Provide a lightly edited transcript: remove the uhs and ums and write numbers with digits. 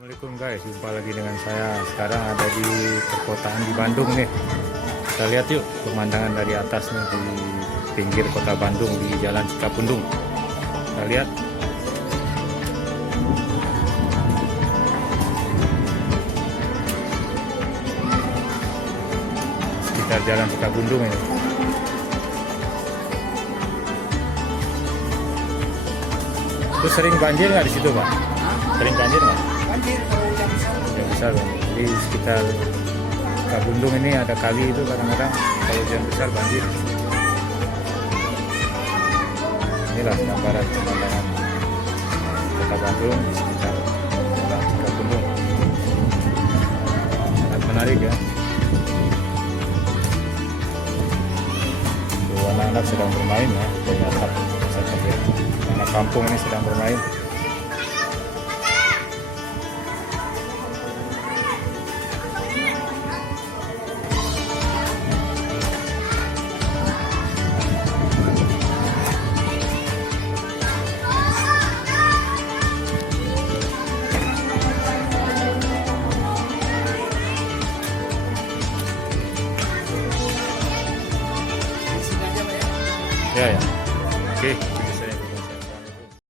Assalamualaikum guys, jumpa lagi dengan saya. Sekarang ada di perkotaan di Bandung nih. Kita lihat yuk pemandangan dari atas nih di pinggir kota Bandung di Jalan Cikapundung. Kita lihat. Sekitar Jalan Cikapundung ini. Itu sering banjir nggak di situ, Pak? Sering banjir nggak? Banjir kalau hujan besar. Hujan besar kan? Di sekitar Cikapundung ini ada kali itu kadang-kadang kalau hujan besar banjir. Inilah gambaran pemandangan kota Bandung di sekitar Jalan Cikapundung. Sangat menarik ya. Tuh, anak-anak sedang bermain ya, dari atap bisa lihat. Anak kampung ini sedang bermain. Di sini aja, Pak ya. Ya ya. Oke.